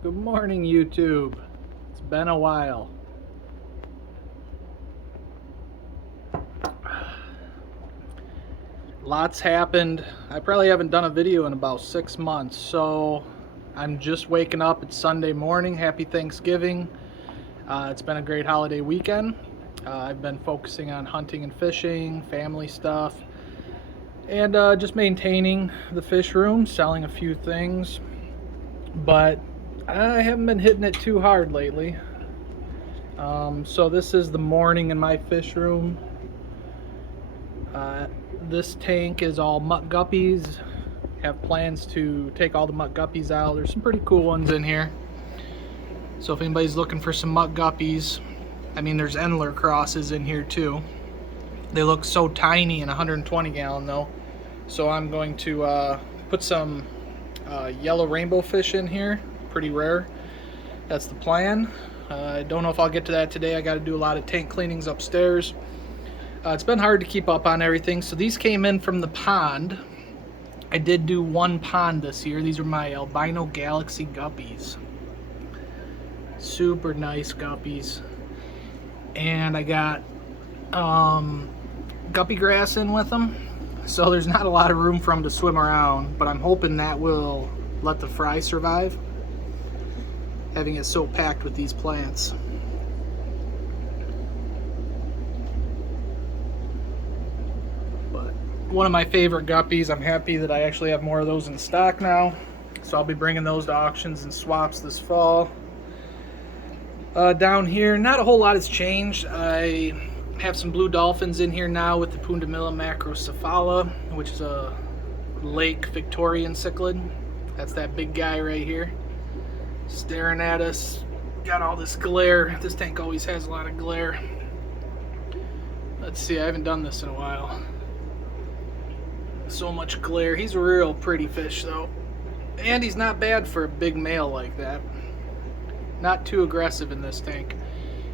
Good morning, YouTube. It's been a while. Lots happened. I probably haven't done a video in about 6 months, so I'm just waking up. It's Sunday morning. Happy Thanksgiving. It's been a great holiday weekend. I've been focusing on hunting and fishing, family stuff, and just maintaining the fish room, selling a few things. But I haven't been hitting it too hard lately. So this is the morning in my fish room. This tank is all muck guppies. Have plans to take all the muck guppies out. There's some pretty cool ones in here. So if anybody's looking for some muck guppies, I mean there's Endler crosses in here too. They look so tiny in a 120 gallon though. So I'm going to put some yellow rainbow fish in here. Pretty rare. That's the plan. I don't know if I'll get to that today. I got to do a lot of tank cleanings upstairs. It's been hard to keep up on everything. So these came in from the pond. I did do one pond this year. These are my albino galaxy guppies. Super nice guppies. And I got guppy grass in with them. So there's not a lot of room for them to swim around, but I'm hoping that will let the fry survive, having it so packed with these plants. But one of my favorite guppies. I'm happy that I actually have more of those in stock now, so I'll be bringing those to auctions and swaps this fall. Down here, not a whole lot has changed. I have some blue dolphins in here now with the Pundamilla macrocephala, which is a Lake Victorian cichlid. That's that big guy right here, staring at us. Got all this glare. This tank always has a lot of glare. Let's see, I haven't done this in a while. So much glare. He's a real pretty fish though, and he's not bad for a big male like that. Not too aggressive in this tank.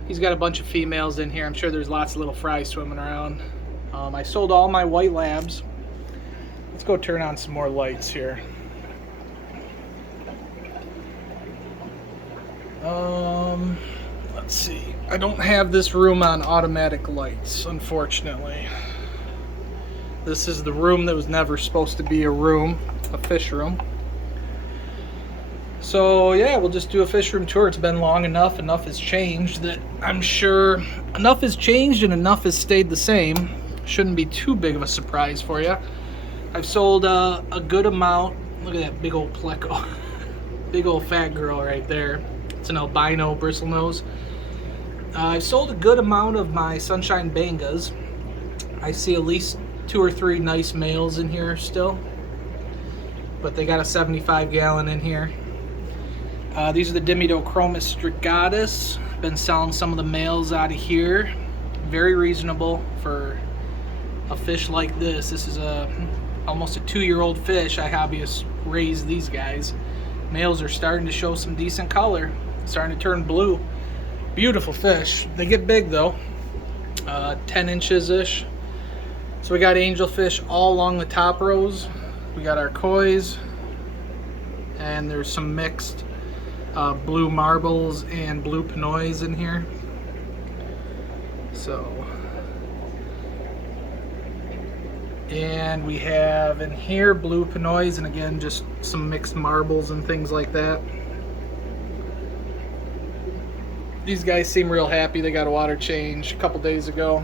He's got a bunch of females in here. I'm sure there's lots of little fry swimming around. I sold all my white labs. Let's go turn on some more lights here. Let's see. I don't have this room on automatic lights, unfortunately. This is the room that was never supposed to be a room, a fish room. So yeah, we'll just do a fish room tour. It's been long enough. Enough has changed that I'm sure enough has changed and enough has stayed the same. Shouldn't be too big of a surprise for you. I've sold a good amount. Look at that big old pleco. Big old fat girl right there. It's an albino bristlenose. I've sold a good amount of my sunshine bangas. I see at least 2 or 3 nice males in here still, but they got a 75 gallon in here. These are the Dimidochromis strigatus. Been selling some of the males out of here. Very reasonable for a fish like this. This is almost a 2-year-old fish. I hobbyists raise these guys. Males are starting to show some decent color, starting to turn blue. Beautiful fish. They get big though, 10 inches ish. So we got angelfish all along the top rows. We got our kois, and there's some mixed blue marbles and blue pinoys in here. So, and we have in here blue pinoys, and again just some mixed marbles and things like that. These guys seem real happy. They got a water change a couple days ago.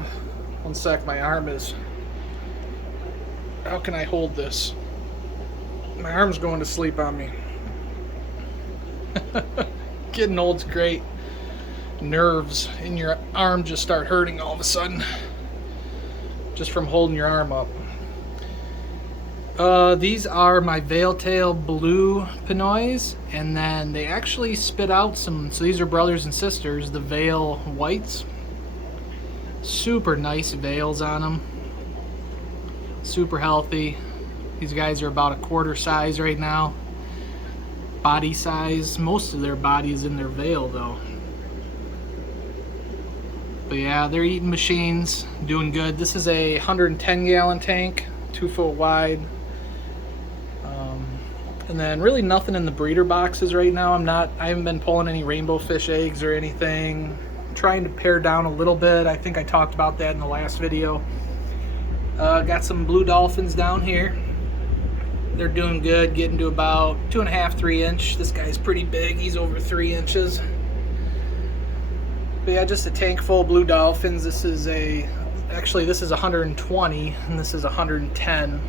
One sec, my arm is... How can I hold this? My arm's going to sleep on me. Getting old's great. Nerves in your arm just start hurting all of a sudden, just from holding your arm up. These are my veil-tail blue pinoys, and then they actually spit out some, so these are brothers and sisters, the veil whites. Super nice veils on them. Super healthy. These guys are about a quarter size right now. Body size. Most of their body is in their veil though. But yeah, they're eating machines, doing good. This is a 110 gallon tank, 2 foot wide. And then really nothing in the breeder boxes right now. I haven't been pulling any rainbow fish eggs or anything. I'm trying to pare down a little bit. I think I talked about that in the last video. Got some blue dolphins down here. They're doing good, getting to about 2.5, 3 inch. This guy's pretty big, he's over 3 inches. But yeah, just a tank full of blue dolphins. This is actually this is 120 and this is 110,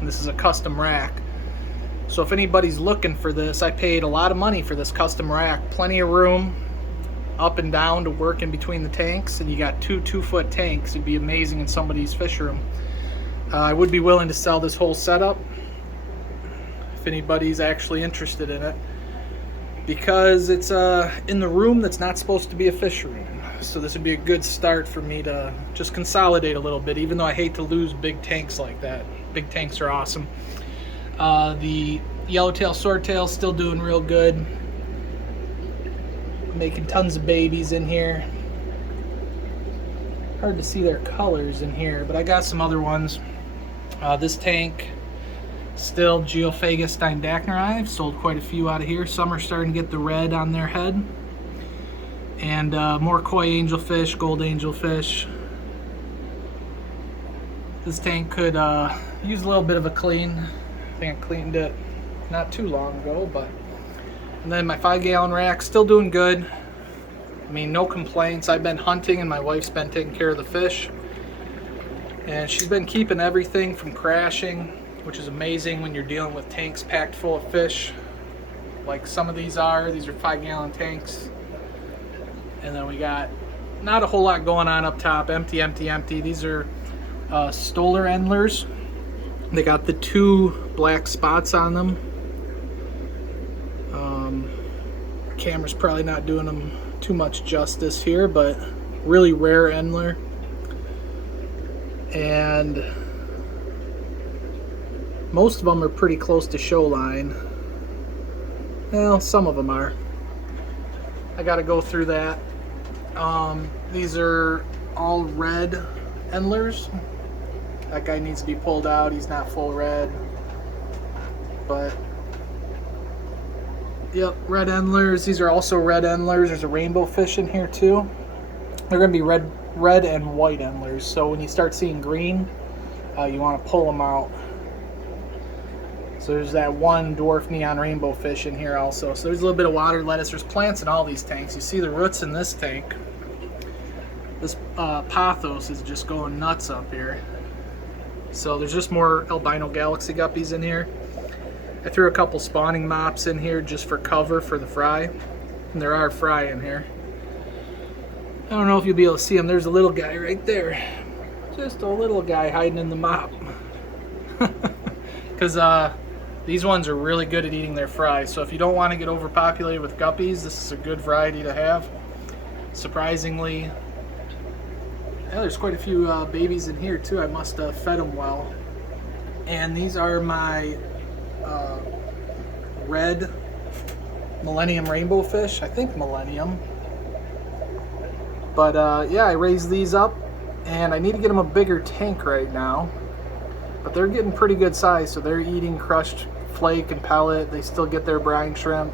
and this is a custom rack. So if anybody's looking for this, I paid a lot of money for this custom rack. Plenty of room up and down to work in between the tanks, and you got 2 2-foot tanks. It'd be amazing in somebody's fish room. I would be willing to sell this whole setup if anybody's actually interested in it, because it's in the room that's not supposed to be a fish room. So this would be a good start for me to just consolidate a little bit, even though I hate to lose big tanks like that. Big tanks are awesome. The yellowtail swordtail still doing real good, making tons of babies in here. Hard to see their colors in here, but I got some other ones. This tank still Geophagus dindacneri. I've sold quite a few out of here. Some are starting to get the red on their head, and more koi angelfish, gold angelfish. This tank could use a little bit of a clean. I think I cleaned it not too long ago, but. And then my 5-gallon rack, still doing good. I mean, no complaints. I've been hunting and my wife's been taking care of the fish. And she's been keeping everything from crashing, which is amazing when you're dealing with tanks packed full of fish. Like some of these are. These are 5-gallon tanks. And then we got not a whole lot going on up top. Empty, empty, empty. These are Stoller Endlers. They got the 2 black spots on them. Camera's probably not doing them too much justice here, but really rare Endler. And most of them are pretty close to show line. Well, some of them are. I gotta go through that. These are all red Endlers. That guy needs to be pulled out. He's not full red. But yep, red Endlers. These are also red Endlers. There's a rainbow fish in here too. They're going to be red and white Endlers. So when you start seeing green, you want to pull them out. So there's that one dwarf neon rainbow fish in here also. So there's a little bit of water lettuce. There's plants in all these tanks. You see the roots in this tank. This pothos is just going nuts up here. So there's just more albino galaxy guppies in here. I threw a couple spawning mops in here just for cover for the fry. And there are fry in here. I don't know if you'll be able to see him. There's a little guy right there. Just a little guy hiding in the mop. Because these ones are really good at eating their fry. So if you don't want to get overpopulated with guppies, this is a good variety to have. Surprisingly, yeah, there's quite a few babies in here too. I must have fed them well. And these are my red Millennium rainbow fish. I think Millennium. But yeah, I raised these up, and I need to get them a bigger tank right now. But they're getting pretty good size, so they're eating crushed flake and pellet. They still get their brine shrimp.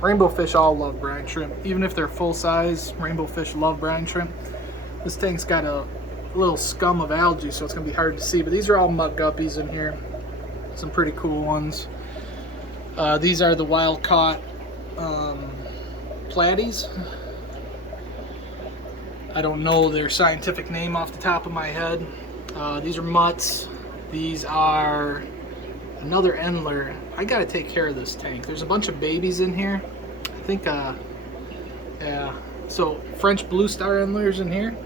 Rainbow fish all love brine shrimp. Even if they're full size, rainbow fish love brine shrimp. This tank's got a little scum of algae, so it's going to be hard to see. But these are all mud guppies in here. Some pretty cool ones. These are the wild caught platies. I don't know their scientific name off the top of my head. These are mutts. These are another Endler. I gotta take care of this tank. There's a bunch of babies in here. I think, yeah. So French blue star Endlers in here.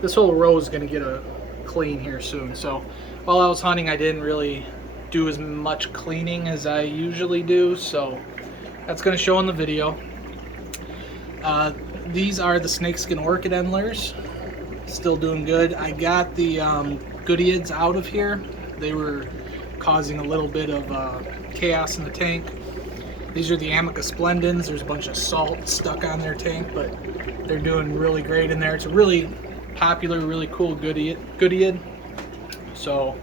This whole row is gonna get a clean here soon. So while I was hunting, I didn't really do as much cleaning as I usually do. So that's gonna show in the video. These are the snakeskin orchid Endlers. Still doing good. I got the Goodeids out of here. They were causing a little bit of chaos in the tank. These are the Amica splendens. There's a bunch of salt stuck on their tank, but they're doing really great in there. It's a really popular, really cool Goodeiid. So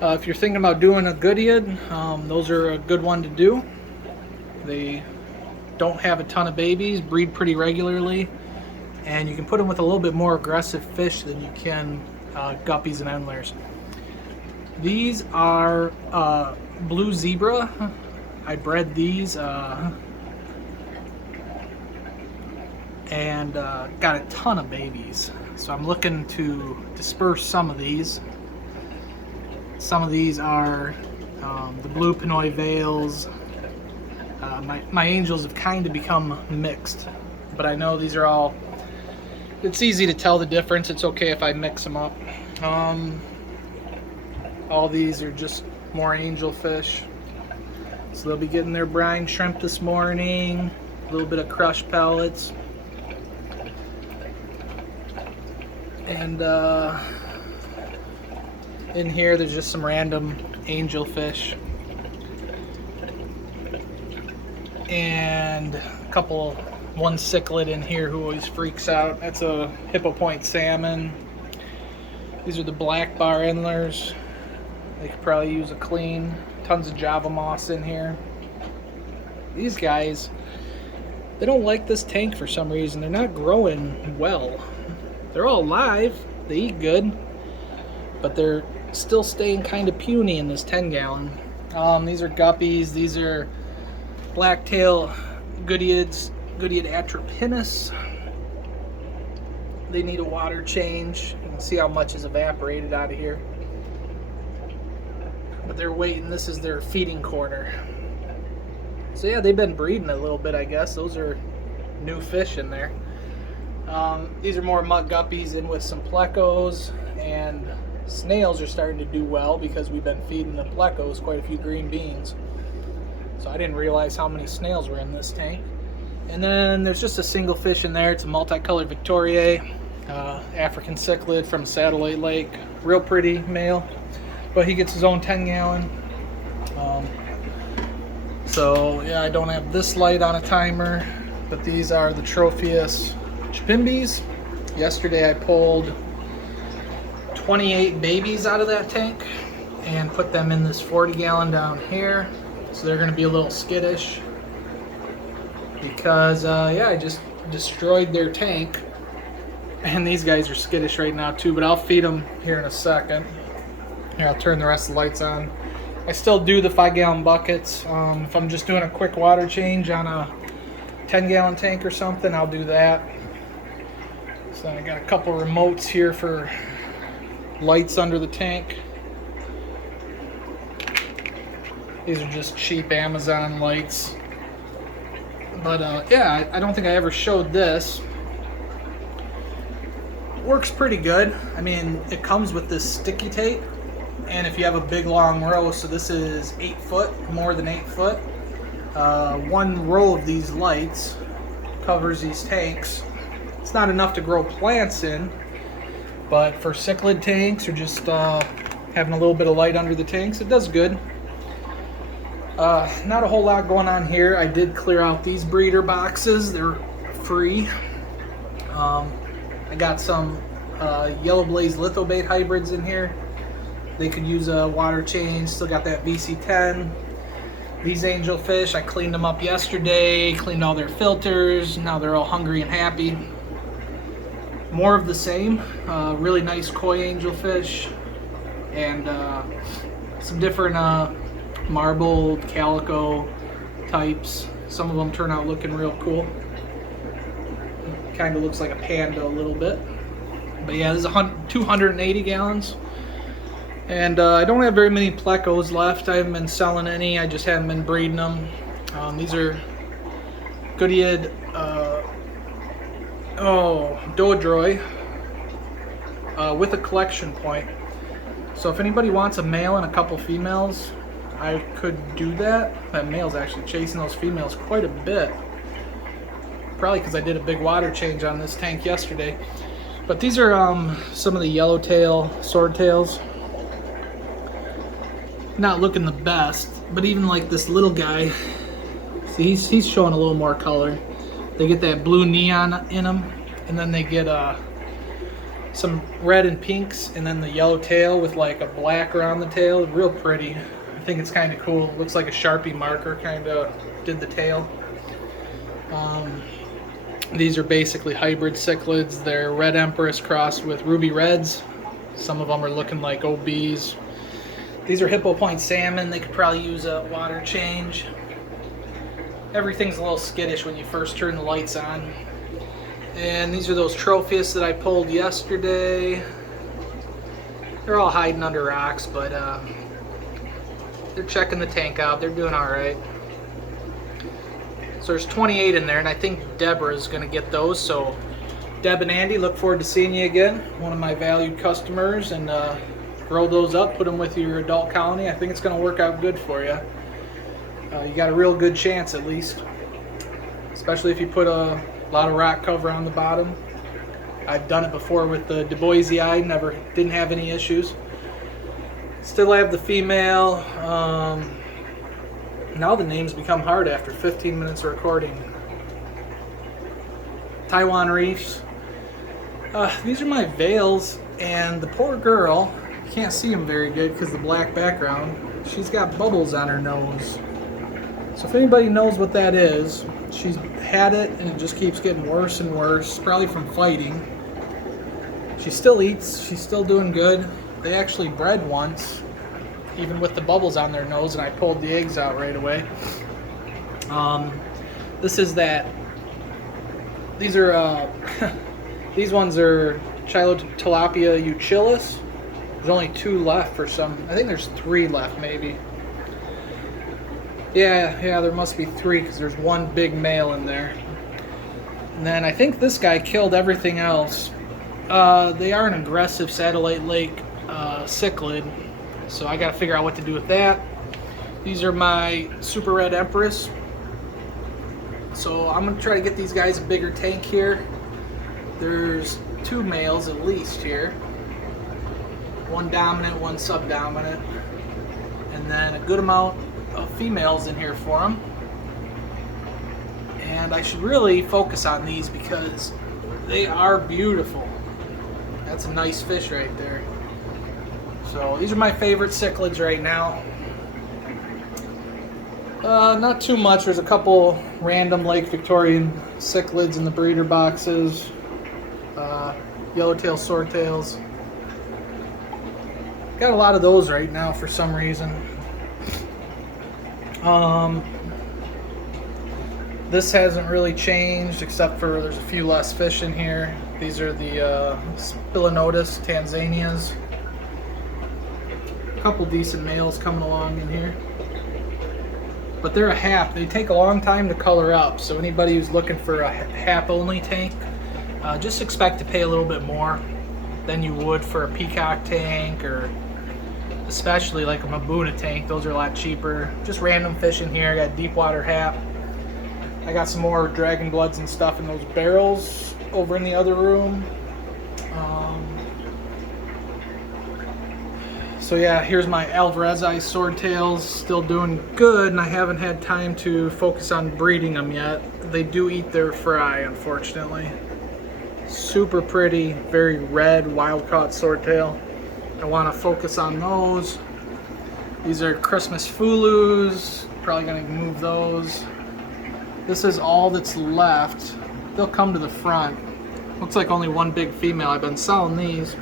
If you're thinking about doing a Goodyead, those are a good one to do. They don't have a ton of babies, breed pretty regularly, and you can put them with a little bit more aggressive fish than you can guppies and endlers. These are blue zebra. I bred these and got a ton of babies. So I'm looking to disperse some of these. Some of these are the blue Pinoy veils. My angels have kind of become mixed, but I know these are all, it's easy to tell the difference. It's okay if I mix them up. All these are just more angel fish. So they'll be getting their brine shrimp this morning, a little bit of crushed pellets. And in here there's just some random angel fish. And a couple, one cichlid in here who always freaks out. That's a hippo point salmon. These are the black bar endlers. They could probably use a clean. Tons of Java moss in here. These guys, they don't like this tank for some reason. They're not growing well. They're all alive. They eat good, but they're still staying kind of puny in this 10-gallon. These are guppies. These are blacktail Goodyeads, Goodyead atropinus. They need a water change. You can see how much is evaporated out of here. But they're waiting. This is their feeding corner. So yeah, they've been breeding a little bit, I guess. Those are new fish in there. These are more mud guppies in with some plecos, and snails are starting to do well because we've been feeding the plecos quite a few green beans. So I didn't realize how many snails were in this tank. And then there's just a single fish in there. It's a multicolored Victoriae, African cichlid from Satellite Lake. Real pretty male, but he gets his own 10-gallon. So yeah, I don't have this light on a timer, but these are the Tropheus Chipimbis. Yesterday I pulled 28 babies out of that tank and put them in this 40-gallon down here. So they're going to be a little skittish because yeah, I just destroyed their tank, and these guys are skittish right now too, but I'll feed them here in a second. Here, I'll turn the rest of the lights on. I still do the 5-gallon buckets. If I'm just doing a quick water change on a 10-gallon tank or something, I'll do that. So I got a couple remotes here for lights under the tank. These are just cheap Amazon lights. But yeah, I don't think I ever showed this. Works pretty good. I mean, it comes with this sticky tape. And if you have a big long row, so this is 8 foot, more than 8 foot. One row of these lights covers these tanks. It's not enough to grow plants in, but for cichlid tanks or just having a little bit of light under the tanks, it does good. Not a whole lot going on here. I did clear out these breeder boxes. They're free. I got some yellow blaze lithobait hybrids in here. They could use a water change. Still got that VC10. These angelfish, I cleaned them up yesterday, cleaned all their filters. Now they're all hungry and happy. More of the same. Really nice koi angelfish, and some different marbled calico types. Some of them turn out looking real cool. Kind of looks like a panda a little bit. But yeah, this is 280 gallons. And I don't have very many plecos left. I haven't been selling any. I just haven't been breeding them. These are Goodyead Doadroy with a collection point. So if anybody wants a male and a couple females, I could do that. That male's actually chasing those females quite a bit. Probably because I did a big water change on this tank yesterday. But these are some of the yellowtail swordtails. Not looking the best, but even like this little guy, see, he's showing a little more color. They get that blue neon in them, and then they get some red and pinks, and then the yellow tail with like a black around the tail. Real pretty. I think it's kind of cool. Looks like a Sharpie marker kind of did the tail. These are basically hybrid cichlids. They're Red Empress crossed with Ruby Reds. Some of them are looking like OBs. These are Hippo Point salmon. They could probably use a water change. Everything's a little skittish when you first turn the lights on. And these are those Tropheus that I pulled yesterday. They're all hiding under rocks, but they're checking the tank out. They're doing all right. So there's 28 in there, and I think Deborah is going to get those. So Deb and Andy, look forward to seeing you again. One of my valued customers, and grow those up, put them with your adult colony. I think it's going to work out good for you. You got a real good chance, at least, especially if you put a lot of rock cover on the bottom. I've done it before with the Du Boisii, didn't have any issues. Still have the female. Now the names become hard after 15 minutes of recording. Taiwan Reefs. These are my veils, and the poor girl, you can't see them very good because of the black background. She's got bubbles on her nose. So if anybody knows what that is, she's had it and it just keeps getting worse and worse, probably from fighting. She still eats, she's still doing good. They actually bred once, even with the bubbles on their nose, and I pulled the eggs out right away. This is that. These are these ones are Chilotilapia utilis. There's only 2 left for some. I think there's 3 left maybe. Yeah, there must be 3 because there's 1 big male in there. And then I think this guy killed everything else. They are an aggressive satellite lake cichlid, so I got to figure out what to do with that. These are my Super Red Empress. So I'm going to try to get these guys a bigger tank here. There's 2 males at least here. 1 dominant, 1 subdominant. And then a good amount of females in here for them. And I should really focus on these because they are beautiful. That's a nice fish right there. So these are my favorite cichlids right now. Not too much. There's a couple random Lake Victorian cichlids in the breeder boxes. Yellowtail swordtails. Got a lot of those right now for some reason. This hasn't really changed except for there's a few less fish in here. These are the Spilinotis Tanzanias. A couple decent males coming along in here. But they're a hap. They take a long time to color up, so anybody who's looking for a hap only tank, just expect to pay a little bit more than you would for a peacock tank, or especially like a Mabuna tank. Those are a lot cheaper. Just random fish in here. I got deep water hap. I got some more dragon bloods and stuff in those barrels over in the other room. So yeah, here's my Alvarezii swordtails, still doing good, and I haven't had time to focus on breeding them yet. They do eat their fry, unfortunately. Super pretty, very red, wild-caught swordtail. I want to focus on those. These are Christmas Fulus, probably going to move those. This is all that's left. They'll come to the front. Looks like only 1 big female. I've been selling these.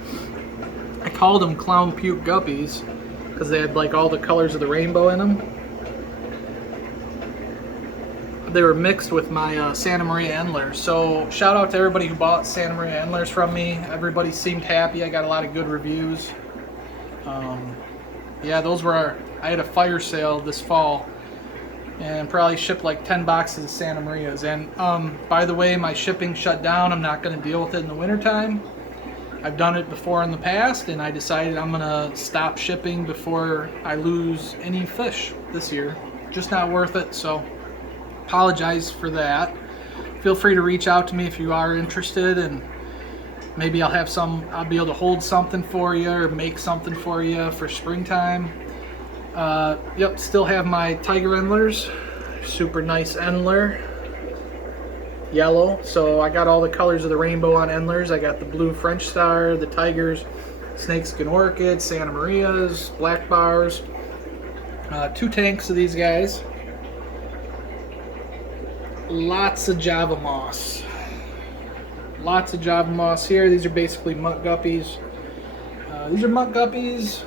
I called them clown puke guppies because they had like all the colors of the rainbow in them. They were mixed with my Santa Maria Endlers. So shout out to everybody who bought Santa Maria Endlers from me. Everybody seemed happy. I got a lot of good reviews. Yeah, those were I had a fire sale this fall and probably shipped like 10 boxes of Santa Marias. And by the way, my shipping shut down. I'm not going to deal with it in the wintertime. I've done it before in the past, and I decided I'm gonna stop shipping before I lose any fish this year. Just not worth it, so apologize for that. Feel free to reach out to me if you are interested, and maybe I'll be able to hold something for you or make something for you for springtime. Yep, still have my Tiger Endlers. Super nice Endler. yellow. So I got all the colors of the rainbow on endlers. I got the blue French star, the tigers, snakeskin orchids, Santa Marias, black bars. 2 tanks of these guys. Lots of Java moss. Lots of Java moss here. These are basically muck guppies. These are muck guppies.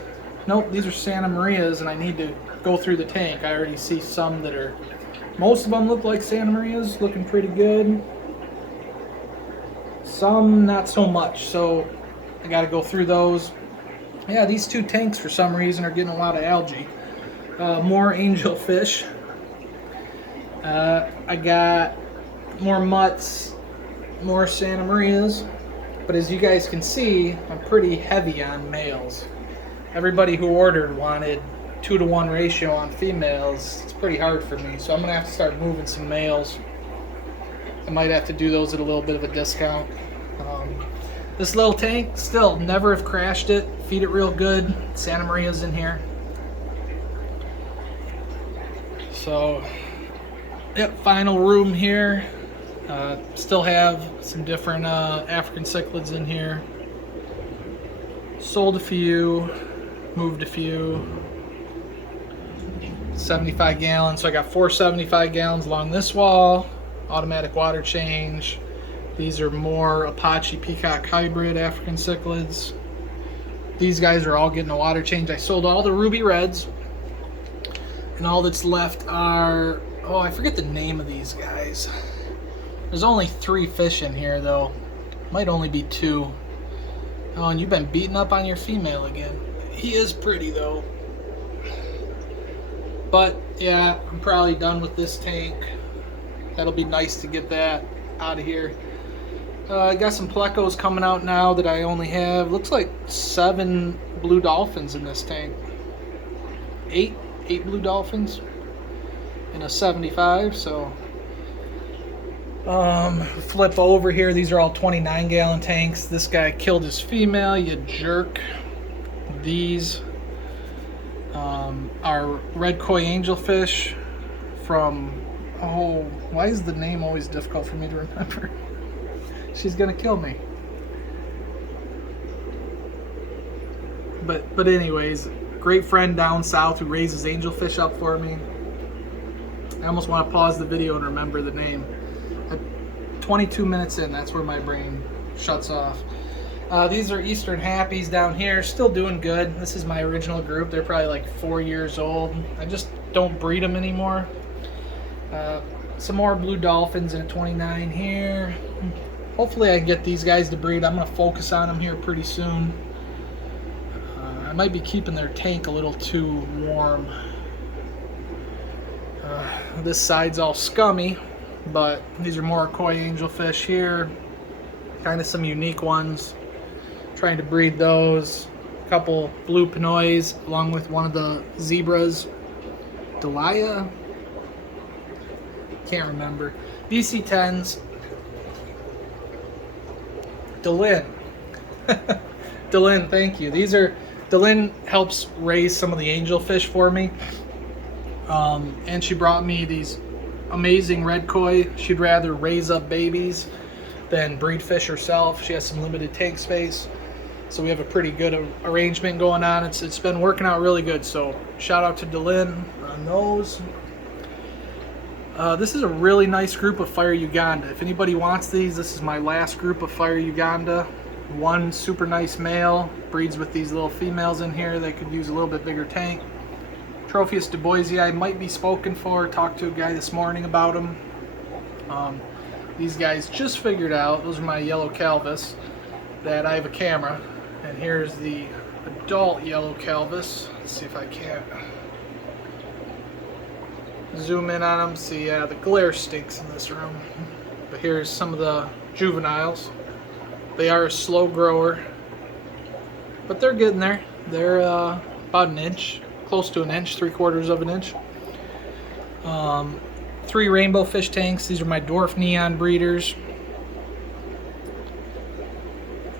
Nope, these are Santa Marias, and I need to go through the tank. I already see some that are... Most of them look like Santa Marias, looking pretty good. Some not so much, so I got to go through those. Yeah, these 2 tanks for some reason are getting a lot of algae. More angelfish. I got more mutts, more Santa Marias, but as you guys can see, I'm pretty heavy on males. Everybody who ordered wanted 2-to-1 ratio on females. It's pretty hard for me, so I'm gonna have to start moving some males. I might have to do those at a little bit of a discount. This little tank, still never have crashed it. Feed it real good. Santa Maria's in here. So, yep, final room here. Still have some different African cichlids in here. Sold a few, moved a few. 75 gallons, so I got 4 75 gallons along this wall. Automatic water change. These are more Apache Peacock hybrid African cichlids. These guys are all getting a water change. I sold all the ruby reds, and all that's left are, oh, I forget the name of these guys. There's only 3 fish in here though. Might only be 2. Oh, and you've been beating up on your female again. He is pretty though. But yeah, I'm probably done with this tank. That'll be nice to get that out of here. I got some plecos coming out now that I only have, looks like 7 blue dolphins in this tank. 8 blue dolphins in a 75, so flip over here. These are all 29 gallon tanks. This guy killed his female, you jerk. These are red koi angelfish from, oh, why is the name always difficult for me to remember? She's gonna kill me. But anyways, great friend down south who raises angelfish up for me. I almost want to pause the video and remember the name. At 22 minutes in, that's where my brain shuts off. These are Eastern Happies down here, still doing good. This is my original group. They're probably like 4 years old. I just don't breed them anymore. Some more blue dolphins in a 29 here. Hopefully I can get these guys to breed. I'm going to focus on them here pretty soon. I might be keeping their tank a little too warm. This side's all scummy, but these are more koi angelfish here. Kind of some unique ones. Trying to breed those. A couple blue pinoys along with one of the zebras. Delia? Can't remember. BC10s. Delin. Delin, thank you. Delin helps raise some of the angelfish for me. And she brought me these amazing red koi. She'd rather raise up babies than breed fish herself. She has some limited tank space. So we have a pretty good arrangement going on. It's been working out really good. So shout out to Delin on those. This is a really nice group of Fire Uganda. If anybody wants these, this is my last group of Fire Uganda. One super nice male breeds with these little females in here. They could use a little bit bigger tank. Tropheus du Boisei might be spoken for. Talked to a guy this morning about them. These guys just figured out, those are my yellow Calvis, that I have a camera. And here's the adult yellow Calvis. Let's see if I can't zoom in on them. See, yeah, the glare stinks in this room. But here's some of the juveniles. They are a slow grower, but they're getting there. They're about an inch, close to an inch, 3/4 of an inch. 3 rainbow fish tanks. These are my dwarf neon breeders.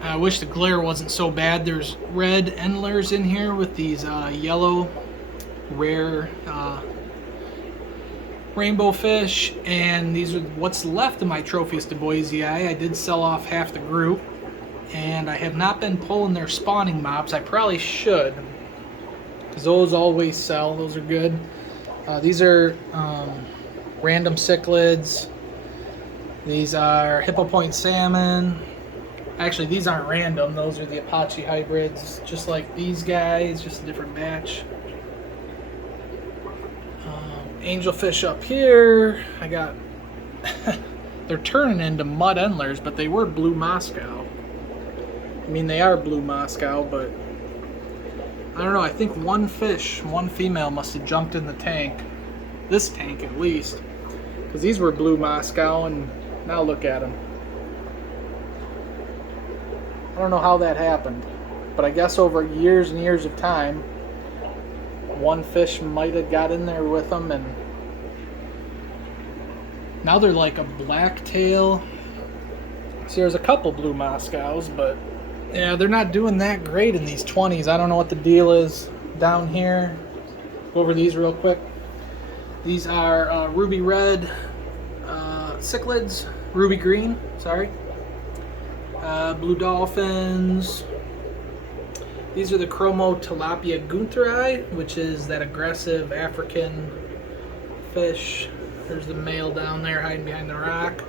I wish the glare wasn't so bad. There's red endlers in here with these yellow rare rainbow fish, and these are what's left of my trophies to Boise. I did sell off half the group, and I have not been pulling their spawning mobs. I probably should, because those always sell. Those are good. These are random cichlids. These are hippo point salmon. Actually, these aren't random. Those are the Apache hybrids, just like these guys, just a different batch. Angelfish up here. I got they're turning into mud endlers, but they were blue Moscow. I mean, they are blue Moscow, but I don't know. I think one female must have jumped in the tank. This tank, at least. Because these were blue Moscow, and now look at them. I don't know how that happened, but I guess over years and years of time, one fish might have got in there with them, and now they're like a blacktail. See, there's a couple blue Moscows, but yeah, they're not doing that great in these 20s. I don't know what the deal is down here. Go over these real quick. These are ruby red cichlids, ruby green, sorry. Blue dolphins. These are the chromo tilapia guntheri, which is that aggressive African fish. There's the male down there hiding behind the rock.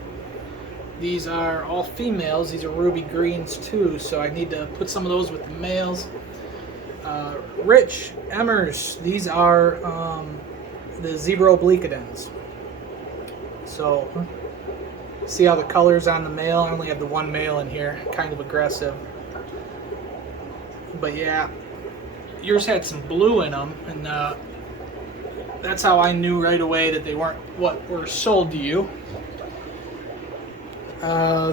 These are all females. These are ruby greens too, so I need to put some of those with the males. Rich emmers. These are the zebra-obliquidens. So, see how the colors on the male? I only have the one male in here, kind of aggressive. But yeah, yours had some blue in them, and that's how I knew right away that they weren't what were sold to you.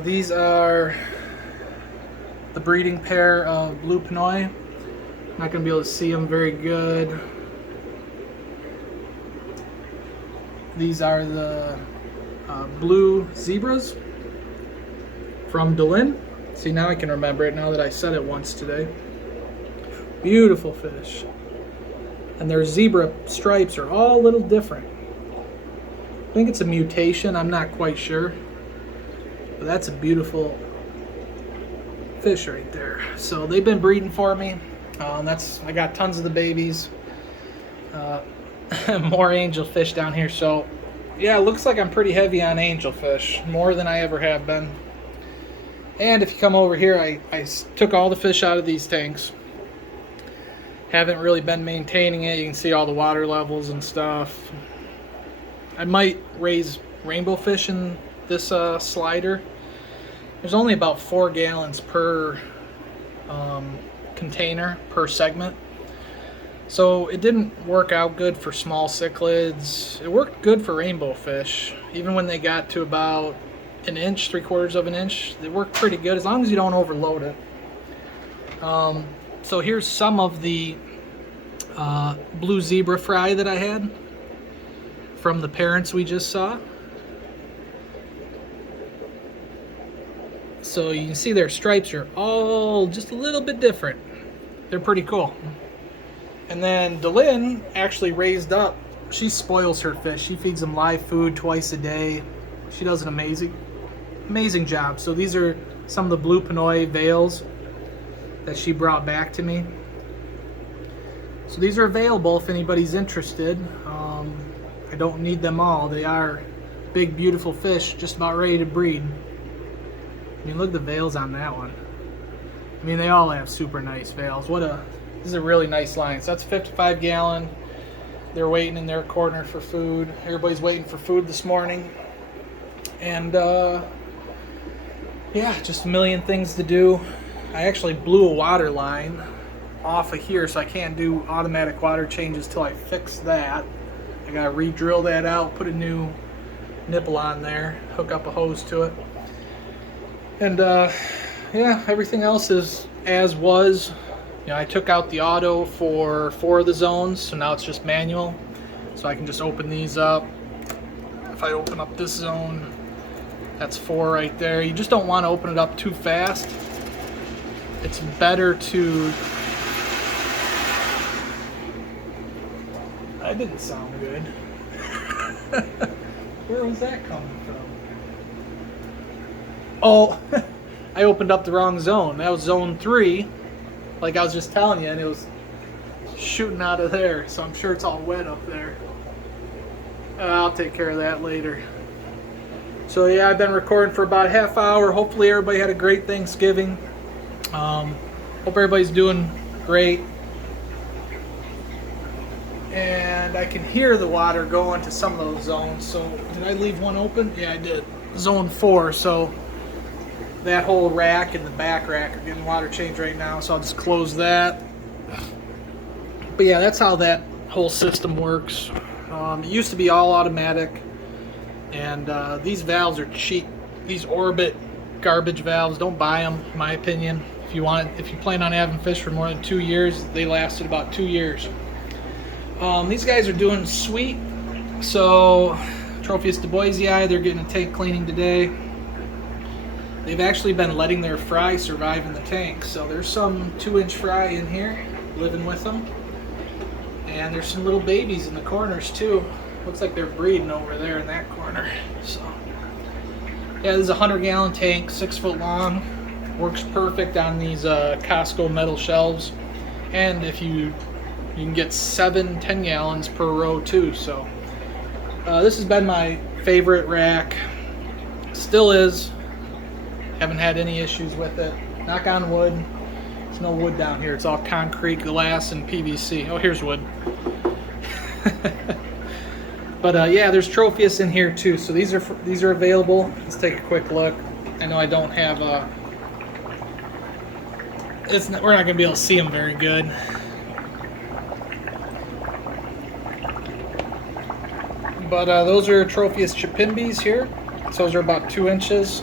These are the breeding pair of blue Pinoy. Not going to be able to see them very good. These are the blue zebras from Delin. See, now I can remember it now that I said it once today. Beautiful fish. And their zebra stripes are all a little different. I think it's a mutation, I'm not quite sure. But that's a beautiful fish right there. So they've been breeding for me. I got tons of the babies. More angelfish down here. So yeah, it looks like I'm pretty heavy on angelfish, more than I ever have been. And if you come over here, I took all the fish out of these tanks. Haven't really been maintaining it. You can see all the water levels and stuff. I might raise rainbow fish in this slider. There's only about 4 gallons per container per segment. So it didn't work out good for small cichlids. It worked good for rainbow fish. Even when they got to about an inch, 3/4 of an inch, they worked pretty good as long as you don't overload it. So here's some of the blue zebra fry that I had from the parents we just saw. So you can see their stripes are all just a little bit different. They're pretty cool. And then Delin actually raised up. She spoils her fish. She feeds them live food twice a day. She does an amazing job. So these are some of the blue Pinoy veils that she brought back to me. So these are available if anybody's interested. I don't need them all. They are big, beautiful fish, just about ready to breed. I mean, look at the veils on that one. I mean, they all have super nice veils. This is a really nice line. So that's a 55 gallon. They're waiting in their corner for food. Everybody's waiting for food this morning. And yeah, just a million things to do. I actually blew a water line off of here, so I can't do automatic water changes till I fix that. I gotta re-drill that out, put a new nipple on there, hook up a hose to it. And yeah, everything else is as was. You know, I took out the auto for 4 of the zones, so now it's just manual. So I can just open these up. If I open up this zone, that's 4 right there. You just don't want to open it up too fast. It's better to... That didn't sound good. Where was that coming from? Oh, I opened up the wrong zone. That was zone 3, like I was just telling you, and it was shooting out of there, so I'm sure it's all wet up there. I'll take care of that later. So yeah, I've been recording for about a half hour. Hopefully everybody had a great Thanksgiving. Hope everybody's doing great. And I can hear the water going to some of those zones. So did I leave one open? Yeah, I did. Zone 4. So that whole rack and the back rack are getting water changed right now. So I'll just close that. But yeah, that's how that whole system works. It used to be all automatic. And these valves are cheap. These Orbit garbage valves, don't buy them, in my opinion. If you plan on having fish for more than 2 years, they lasted about 2 years. These guys are doing sweet. So Tropheus duboisii, they're getting a tank cleaning today. They've actually been letting their fry survive in the tank. So there's some 2-inch fry in here living with them. And there's some little babies in the corners too. Looks like they're breeding over there in that corner. So yeah, this is a 100-gallon tank, 6 foot long. Works perfect on these Costco metal shelves. And if you can get 7 10-gallons per row too. So this has been my favorite rack. Still is. Haven't had any issues with it. Knock on wood. There's no wood down here. It's all concrete, glass, and PVC. Oh, here's wood. But yeah, there's Tropheus in here too. So these are available. Let's take a quick look. I know I don't have we're not gonna be able to see them very good. But those are Tropheus chipimbis here. So those are about 2 inches.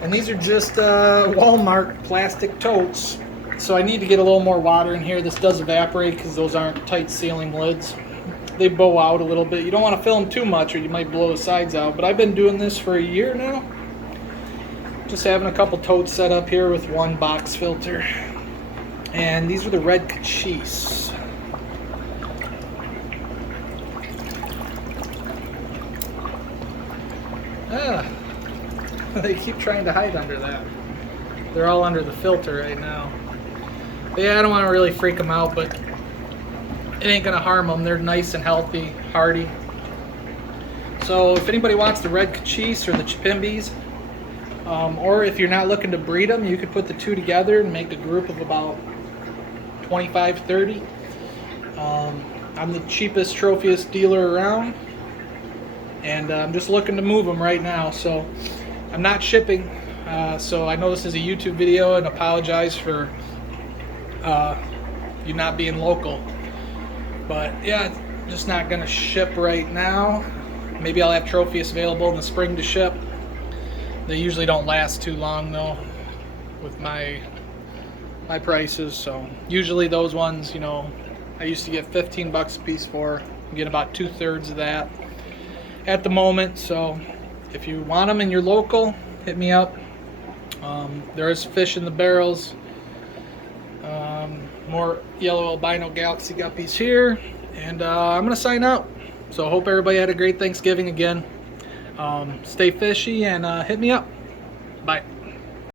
And these are just Walmart plastic totes. So I need to get a little more water in here. This does evaporate because those aren't tight sealing lids. They bow out a little bit. You don't want to fill them too much or you might blow the sides out. But I've been doing this for a year now. Just having a couple totes set up here with one box filter. And these are the red cachis. They keep trying to hide under that. They're all under the filter right now. But yeah, I don't want to really freak them out, but it ain't gonna harm them. They're nice and healthy, hardy. So if anybody wants the red cachis or the chipimbis, or if you're not looking to breed them, you could put the two together and make a group of about 25, 30. I'm the cheapest Tropheus dealer around, and I'm just looking to move them right now. So I'm not shipping, so I know this is a YouTube video, and apologize for you not being local. But yeah, just not gonna ship right now. Maybe I'll have Tropheus available in the spring to ship. They usually don't last too long though with my prices. So usually those ones, you know, I used to get 15 bucks a piece for. I'm getting about 2/3 of that at the moment. So if you want them and you're local, hit me up. There is fish in the barrels. More yellow albino galaxy guppies here, and I'm gonna sign out. So I hope everybody had a great Thanksgiving again. Stay fishy and hit me up. Bye.